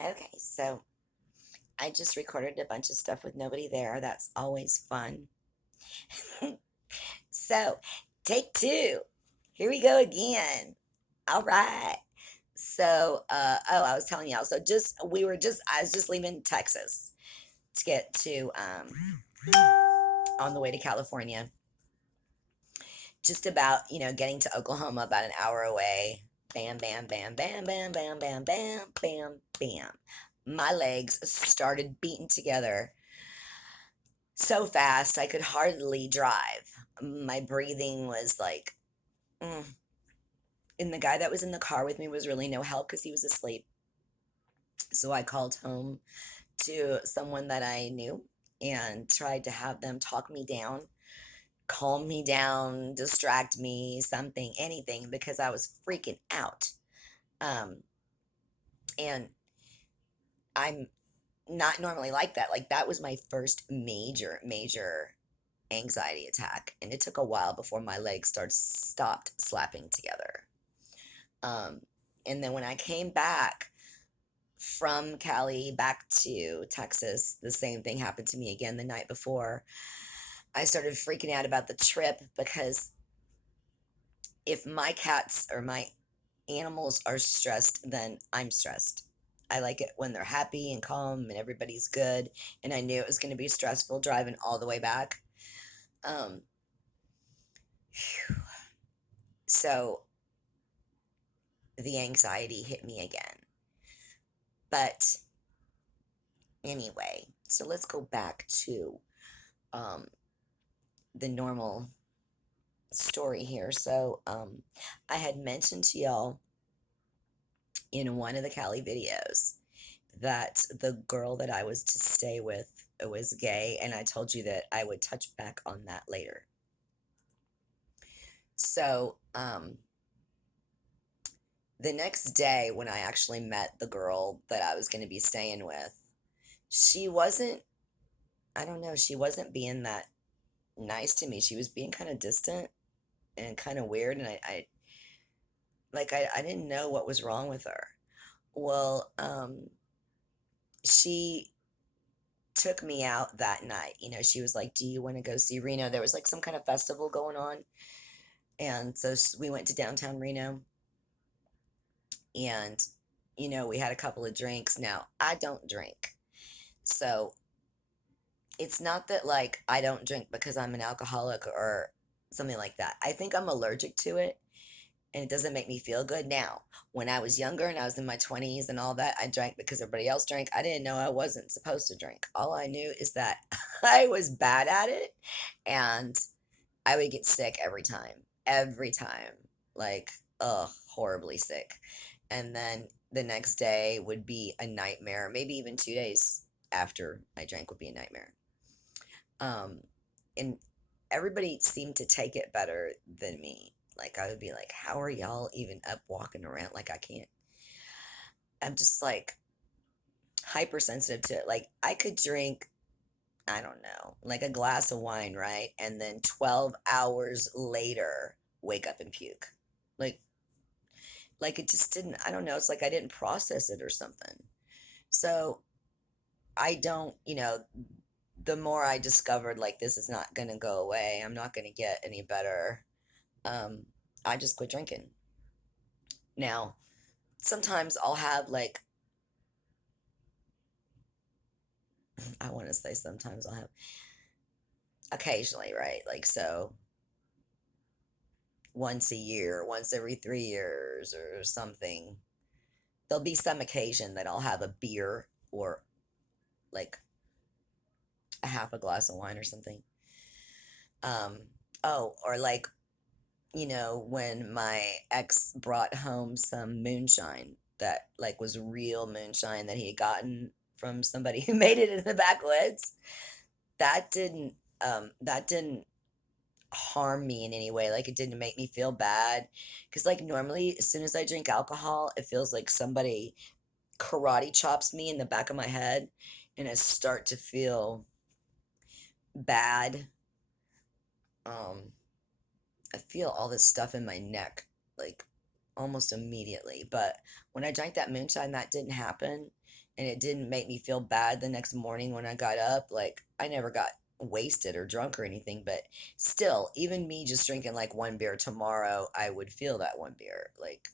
Okay, so I just recorded a bunch of stuff with nobody there. That's always fun. So, take two. Here we go again. All right. I was telling y'all. I was just leaving Texas to get to, on the way to California. Just about, getting to Oklahoma about an hour away. Bam, bam, bam, bam, bam, bam, bam, bam, bam, bam. My legs started beating together so fast I could hardly drive. My breathing was like, mm. And the guy that was in the car with me was really no help because he was asleep. So I called home to someone that I knew and tried to have them talk me down, calm me down, distract me, something, anything, because I was freaking out. Um, and I'm not normally like that. Like, that was my first major, major anxiety attack, and it took a while before my legs stopped slapping together. Um, and then when I came back from Cali back to Texas, the same thing happened to me again the night before. I started freaking out about the trip because if my cats or my animals are stressed, then I'm stressed. I like it when they're happy and calm and everybody's good. And I knew it was going to be stressful driving all the way back. Um, so the anxiety hit me again. But anyway, so let's go back to um, the normal story here. I had mentioned to y'all in one of the Cali videos that the girl that I was to stay with was gay, and I told you that I would touch back on that later. So, the next day when I actually met the girl that I was going to be staying with, she wasn't, I don't know, she wasn't being that nice to me. She was being kind of distant and kind of weird, and I didn't know what was wrong with her. Well, she took me out that night. She was like, "Do you want to go see Reno?" There was like some kind of festival going on, and so we went to downtown Reno, and we had a couple of drinks. Now, I don't drink, so it's not that like I don't drink because I'm an alcoholic or something like that. I think I'm allergic to it, and it doesn't make me feel good. Now, when I was younger and I was in my 20s and all that, I drank because everybody else drank. I didn't know I wasn't supposed to drink. All I knew is that I was bad at it, and I would get sick every time. Every time. Like, ugh, horribly sick. And then the next day would be a nightmare. Maybe even 2 days after I drank would be a nightmare. Um, and everybody seemed to take it better than me. Like, I would be like, how are y'all even up walking around? Like, I can't. I'm just like hypersensitive to it. Like, I could drink, I don't know, like a glass of wine, right? And then 12 hours later, wake up and puke. Like, like it just didn't, I don't know. It's like I didn't process it or something. So I don't, the more I discovered like this is not going to go away, I'm not going to get any better. Um, I just quit drinking. Now, sometimes I'll have like, I want to say sometimes I'll have occasionally, right? Like, so once a year, once every 3 years or something, there'll be some occasion that I'll have a beer or like a half a glass of wine or something. Um, oh, or like, when my ex brought home some moonshine that like was real moonshine that he had gotten from somebody who made it in the backwoods. That didn't harm me in any way. Like, it didn't make me feel bad. Because like normally as soon as I drink alcohol, it feels like somebody karate chops me in the back of my head, and I start to feel bad. Um, I feel all this stuff in my neck, like almost immediately. But when I drank that moonshine, that didn't happen. and it didn't make me feel bad the next morning when I got up. Like, I never got wasted or drunk or anything, but still, even me just drinking like one beer tomorrow, I would feel that one beer. Like,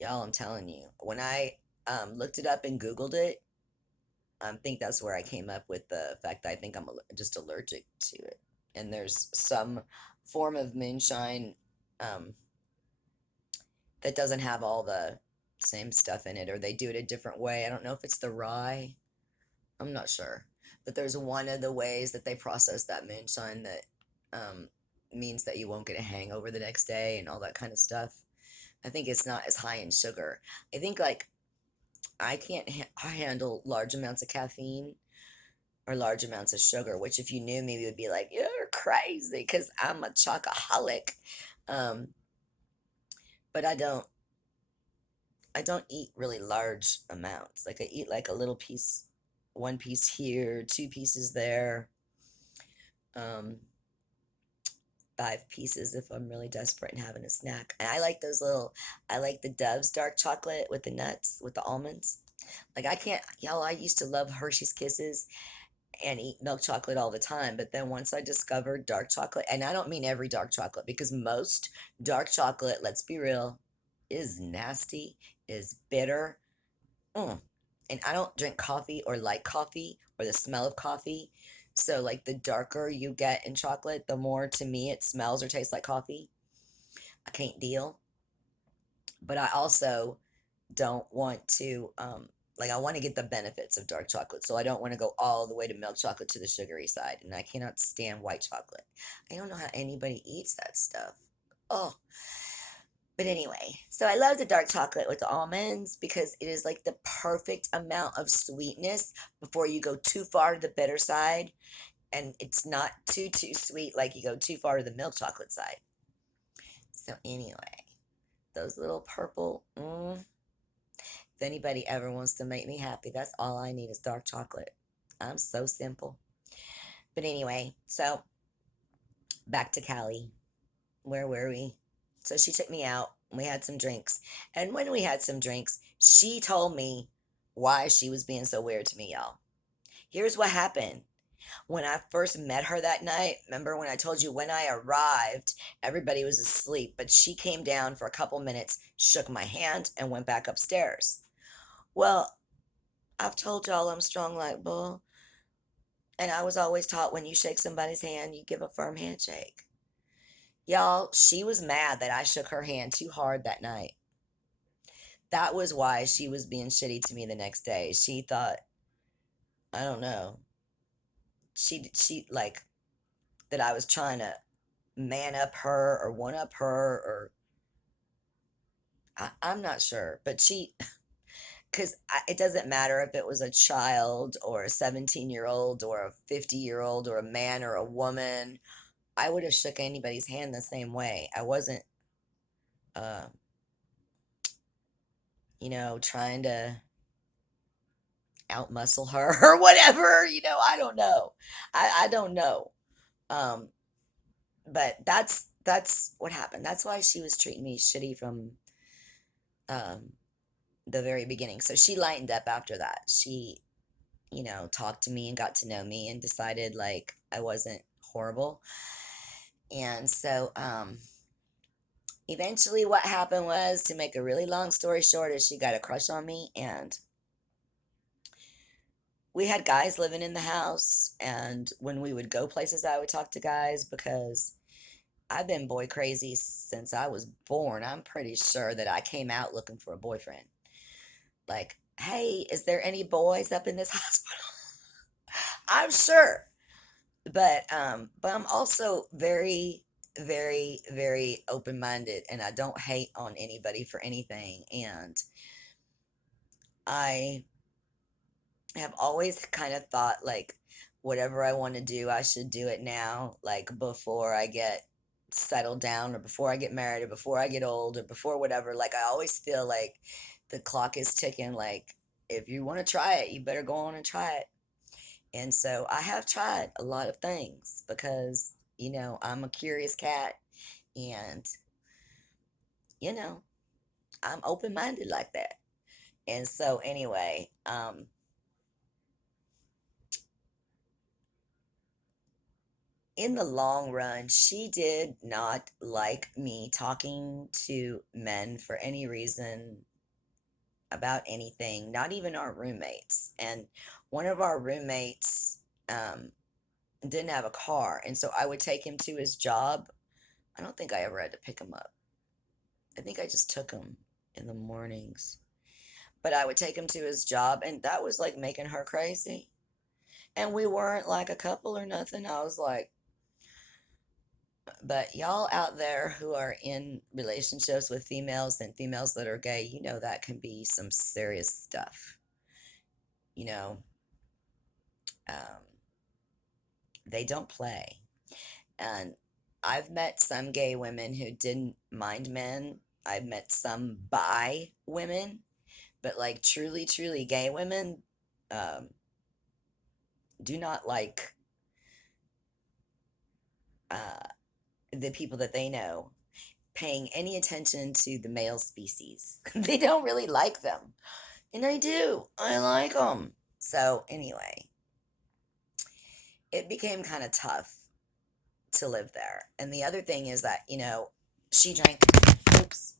y'all, I'm telling you, when I looked it up and Googled it, I think that's where I came up with the fact that I think I'm just allergic to it. And there's some form of moonshine um, that doesn't have all the same stuff in it, or they do it a different way. I don't know if it's the rye. I'm not sure. But there's one of the ways that they process that moonshine that um, means that you won't get a hangover the next day and all that kind of stuff. I think it's not as high in sugar. I think, like, I can't handle large amounts of caffeine or large amounts of sugar, which if you knew me, you would be like, you're crazy because I'm a chocoholic. Um, but I don't eat really large amounts. Like, I eat like a little piece, one piece here, two pieces there, um, five pieces if I'm really desperate and having a snack. And I like those little, I like the Dove's dark chocolate with the nuts, with the almonds. Like, I can't, y'all, I used to love Hershey's Kisses and eat milk chocolate all the time. But then once I discovered dark chocolate, and I don't mean every dark chocolate, because most dark chocolate, let's be real, is nasty, is bitter. Mm. And I don't drink coffee or like coffee or the smell of coffee. So, like, the darker you get in chocolate, the more to me it smells or tastes like coffee. I can't deal. But I also don't want to, like, I want to get the benefits of dark chocolate. So I don't want to go all the way to milk chocolate to the sugary side. And I cannot stand white chocolate. I don't know how anybody eats that stuff. Oh, but anyway, so I love the dark chocolate with the almonds because it is like the perfect amount of sweetness before you go too far to the bitter side, and it's not too sweet like you go too far to the milk chocolate side. So anyway, those little purple, if anybody ever wants to make me happy, that's all I need is dark chocolate. I'm so simple. But anyway, so back to Cali. Where were we? So she took me out. We had some drinks. And when we had some drinks, she told me why she was being so weird to me, y'all. Here's what happened. When I first met her that night, remember when I told you when I arrived, everybody was asleep, but she came down for a couple minutes, shook my hand, and went back upstairs. Well, I've told y'all I'm strong like bull, and I was always taught when you shake somebody's hand, you give a firm handshake. Y'all, she was mad that I shook her hand too hard that night. That was why she was being shitty to me the next day. She thought, I don't know, she like that I was trying to man up her or one up her, or I'm not sure, but because it doesn't matter if it was a child or a 17-year-old or a 50-year-old or a man or a woman. I would have shook anybody's hand the same way. I wasn't, uh, trying to outmuscle her or whatever. I don't know. I don't know. Um, but that's what happened. That's why she was treating me shitty from um, the very beginning. So she lightened up after that. She, talked to me and got to know me and decided like I wasn't horrible. And so eventually what happened was, to make a really long story short, is she got a crush on me, and we had guys living in the house, and when we would go places I would talk to guys because I've been boy crazy since I was born. I'm pretty sure that I came out looking for a boyfriend. Like, hey, is there any boys up in this hospital? I'm sure. But I'm also very, very, very open-minded, and I don't hate on anybody for anything. And I have always kind of thought like whatever I want to do, I should do it now, like before I get settled down or before I get married or before I get old or before whatever. Like, I always feel like the clock is ticking. Like, if you want to try it, you better go on and try it. And so I have tried a lot of things because, I'm a curious cat, and, you know, I'm open minded like that. And so, anyway, in the long run, she did not like me talking to men for any reason about anything, not even our roommates. And one of our roommates um, didn't have a car, and so I would take him to his job. I don't think I ever had to pick him up. I think I just took him in the mornings. But I would take him to his job, and that was like making her crazy. And we weren't like a couple or nothing. I was like, but y'all out there who are in relationships with females and females that are gay, you know that can be some serious stuff. You know, um, they don't play. And I've met some gay women who didn't mind men. I've met some bi women, but like truly, truly gay women um, do not like uh, the people that they know paying any attention to the male species. They don't really like them. And I do. I like them. So, anyway, it became kind of tough to live there. And the other thing is that, she drank, oops,